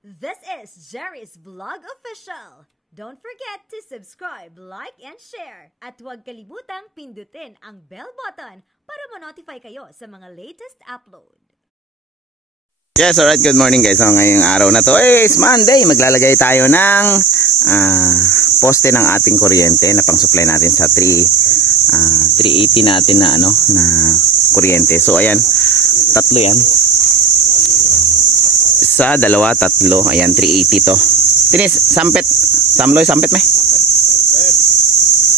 This is Jerry's Vlog Official. Don't forget to subscribe, like, and share. At huwag kalimutang pindutin ang bell button para ma-notify kayo sa mga latest upload. Yes, alright. Good morning guys. So, ngayong araw na to is Monday. Maglalagay tayo ng poste ng ating kuryente na pang-supply natin sa 380 natin na na kuryente. So ayan, tatlo yan. Isa, dalawa, tatlo. Ayan, 380 to. Tinis, sampet. Samloy, sampet may?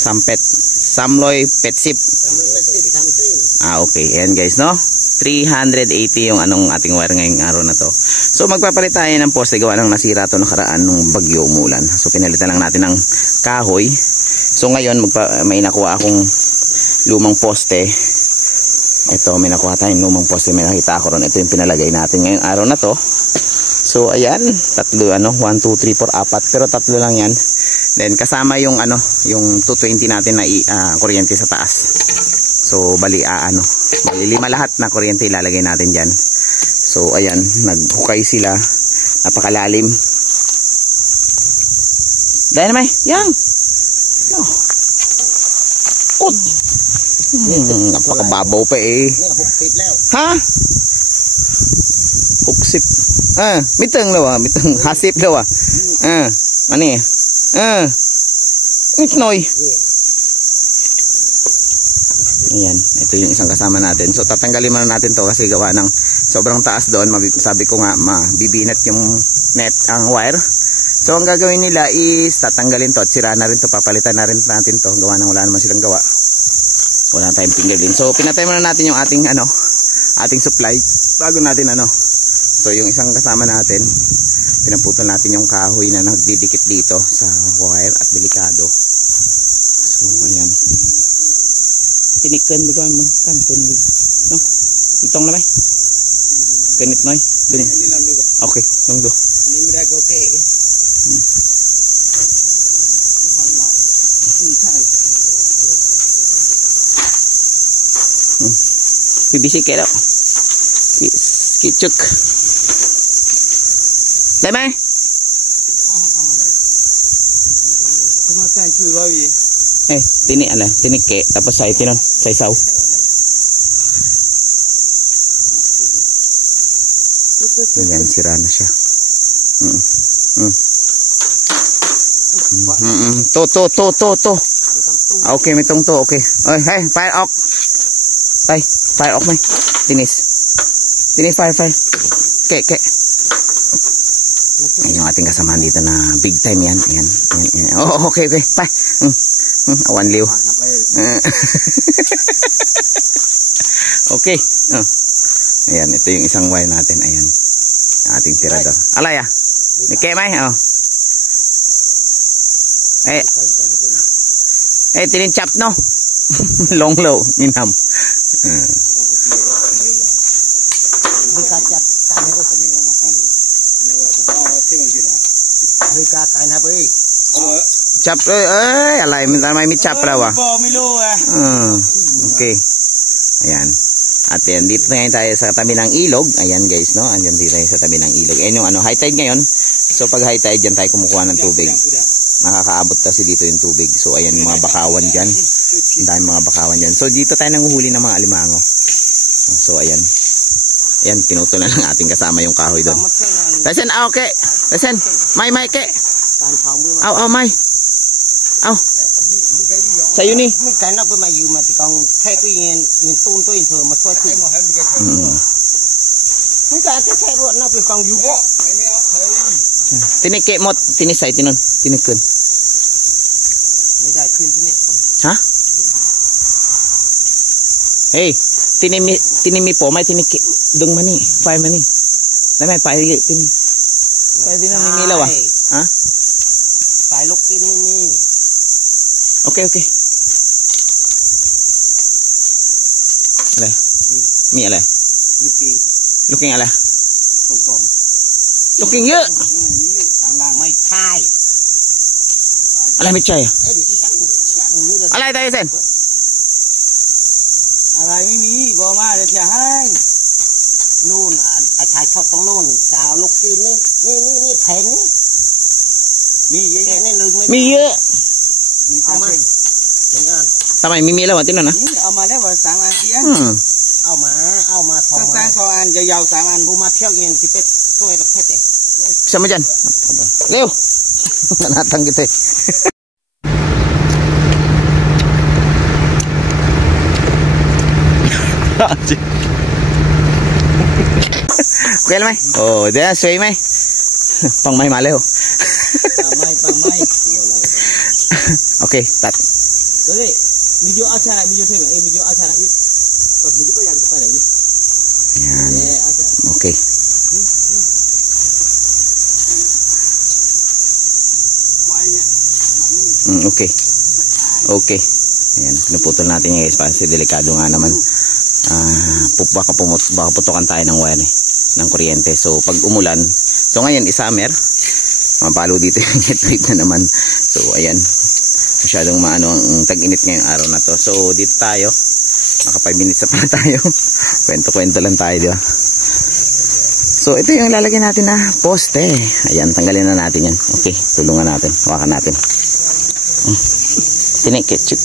Sampet. Samloy, petsip. Okay. Ayan guys, no? 380 yung ating wire ngayong araw na to. So magpapalit tayo ng poste. Gawa ng nasira to nakaraan nung bagyo umulan. So pinalitan lang natin ng kahoy. So ngayon may nakuha akong lumang poste. Ito, may nakuha tayong lumang poste. May nakita ako ron. Ito yung pinalagay natin ngayong araw na to. So ayan, tatlo 1, 2, 3, 4, 4, pero tatlo lang yan. Then kasama yung yung 220 natin na kuryente sa taas. So bali bali 5 lahat na kuryente ilalagay natin diyan. So ayan, naghukay sila. Napakalalim. Dahil naman, yang. No. Kot. Napakababaw pa eh. Ha? Huksip. Miteng lawa, miteng hasip lawa. Mani. Itnoy. Ayan, ito yung isang kasama natin. So tatanggalin muna natin to kasi gawa ng sobrang taas doon. Sabi ko nga, mabibinat yung net, ang wire. So ang gagawin nila is tatanggalin to at sira na rin to, papalitan na rin natin to. Gawa ng wala naman silang gawa. Wala tayong finger din. So pinatay muna natin yung ating ating supply bago natin So yung isang kasama natin, pinaputol natin yung kahoy na nagdidikit dito sa wire at delikado. So ayan. Tinikan di ba mo kan kunin no itong na ba kanit noy dun okay tong do ani mo dag okay bibisi kaya daw skitsuk dai mai tini tinike tapos sa itinon sa isaw. Ayan, sira na siya. To. Okay, may tong to. Okay. Oy, hey, fire off. Tay, fire off may. Tinis, fire. Ke. Ayan yung ating kasamahan dito na big time yan. Ayan. Oh, okay. Pa. Awan liw. Okay. Ayan, ito yung isang wire natin. Ayan. Ating tirador. Alay Nike may. Tininchap no. Long low. Minam. Chap alay may chap raw. Okay. Ayan. At yan, dito ngayon tayo sa tabi ng ilog. Ayan guys, no? Andyan dito tayo sa tabi ng ilog. Ayan yung high tide ngayon. So pag high tide dyan tayo kumukuha ng tubig. Nakakaabot kasi dito yung tubig. So ayan yung mga bakawan dyan. Ang dami mga bakawan dyan. So dito tayo nanguhuli ng mga alimango. So ayan. Ayan, pinutol na ng ating kasama yung kahoy doon. Listen, okay. Listen, may ke. May. Sa'yo ni. Tinike mo, tinisay, tinikun. Ha? Hey, tinimi po, may tiniki. Dung mani, 5 mani. Dami, paili, tini. Pwede na nimilaw Ha? Pailok ini. Okay. Alay. Mi alay. Looking alay. Kong. Looking ye. May chai. Alay mi chai. Alay tayo sen. Alay mi bo ma de chai.นู่นถ่ายทอดตรงโน่นสาวลูกกินนี่ thèn mi vậy cái này đừng มีเยอะ mi sao mà đừng ăn ทำไมมีแล้ววะที่นั่นนะ นี่เอามาแล้วว่า3 อันกี่อัน เอามาทองมา3 2 อันยาวๆ3 อันผู้มาเที่ยวเงินสิเป็ดตัวละเพชรเอง sama dyanเร็ว natang kita okay lang may oh diyan sway may pang may malaw pamay okay tat Dali, medyo acara, medyo tayo, medyo acara. Pag medyo pa yan, pa rin. Yan. Okay. Okay. Okay. Ayan, pinuputol natin yung guys kasi delikado nga naman. Baka putukan tayo ng wire ng kuryente. So pag umulan, so ngayon summer, mapalo dito yung heat wave na naman. So ayan. Masyadong maano ang tag-init ngayong araw na to. So dito tayo. Naka 5 minutes na pala tayo. Kwento-kwento lang tayo, di ba? So ito yung lalagyan natin na poste. Ayan, tanggalin na natin yan. Okay, tulungan natin. Hawakan natin. Tinik ketchup.